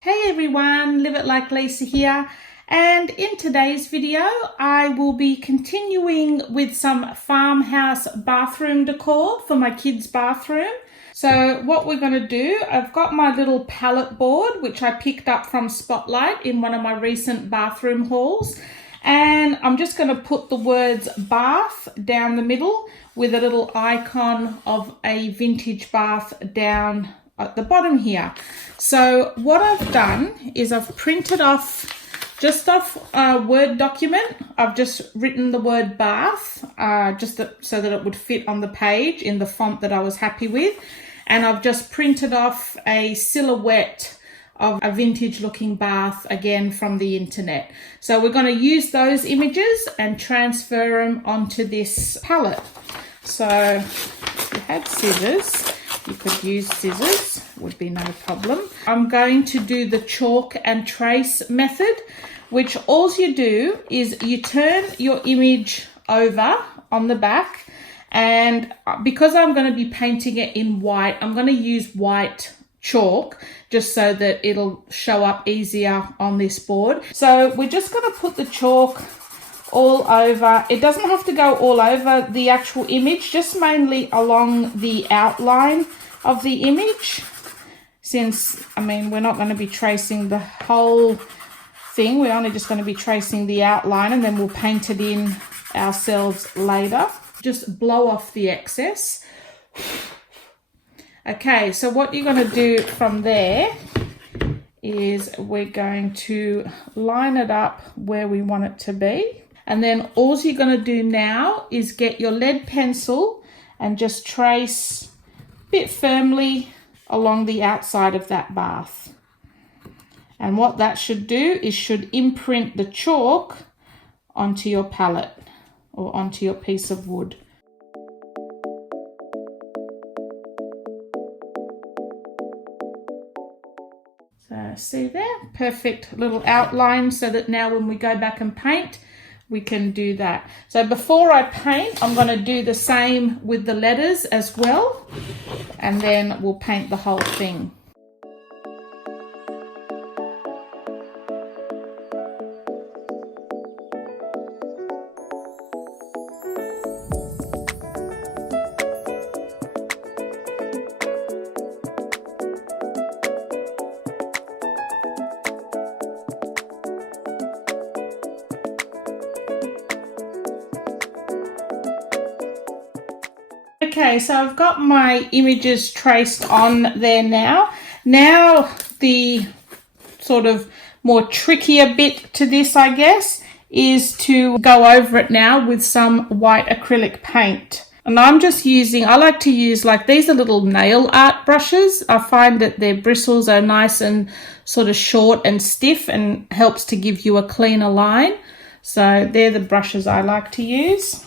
Hey everyone, Live It Like Lisa here, and in today's video I will be continuing with some farmhouse bathroom decor for my kids' bathroom. So what we're going to do, I've got my little palette board which I picked up from Spotlight in one of my recent bathroom hauls, and I'm just going to put the words bath down the middle with a little icon of a vintage bath down at the bottom here. So what I've done is I've printed off, just off a Word document, I've just written the word bath, so that it would fit on the page in the font that I was happy with. And I've just printed off a silhouette of a vintage looking bath, again from the internet. So we're going to use those images and transfer them onto this palette. So if you had scissors, you could use scissors, would be no problem. I'm going to do the chalk and trace method, which all you do is you turn your image over on the back, and because I'm going to be painting it in white, I'm going to use white chalk just so that it'll show up easier on this board. So we're just going to put the chalk all over. It doesn't have to go all over the actual image, just mainly along the outline of the image, since we're not going to be tracing the whole thing, we're only just going to be tracing the outline, and then we'll paint it in ourselves later. Just blow off the excess. Okay, so what you're going to do from there is we're going to line it up where we want it to be. And then all you're going to do now is get your lead pencil and just trace a bit firmly along the outside of that bath. And what that should do is should imprint the chalk onto your palette or onto your piece of wood. So see there, perfect little outline, so that now when we go back and paint, we can do that. So before I paint, I'm going to do the same with the letters as well, and then we'll paint the whole thing. Okay, so I've got my images traced on there now. Now the sort of more trickier bit to this, I guess, is to go over it now with some white acrylic paint. And I'm just using, I like to use, like, these are little nail art brushes. I find that their bristles are nice and sort of short and stiff and helps to give you a cleaner line. So they're the brushes I like to use.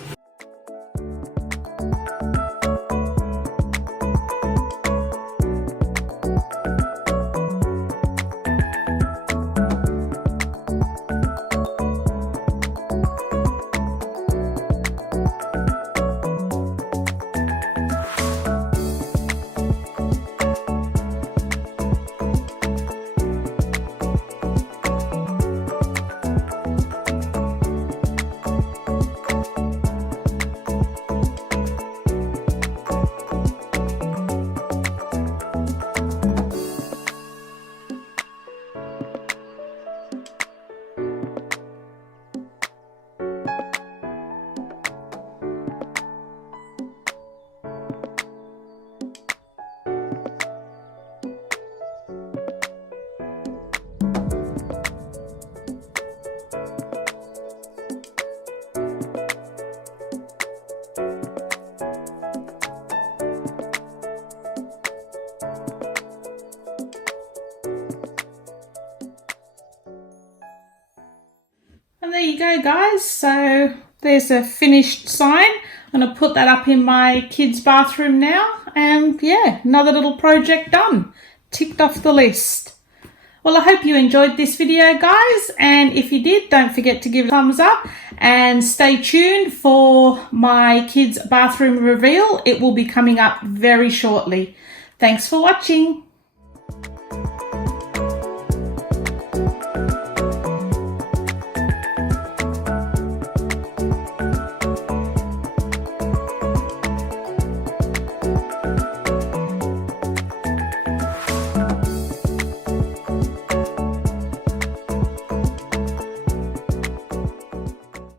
And there you go, guys. So there's a finished sign. I'm going to put that up in my kids' bathroom now. And yeah, another little project done. Ticked off the list. Well, I hope you enjoyed this video, guys. And if you did, don't forget to give it a thumbs up. And stay tuned for my kids' bathroom reveal. It will be coming up very shortly. Thanks for watching.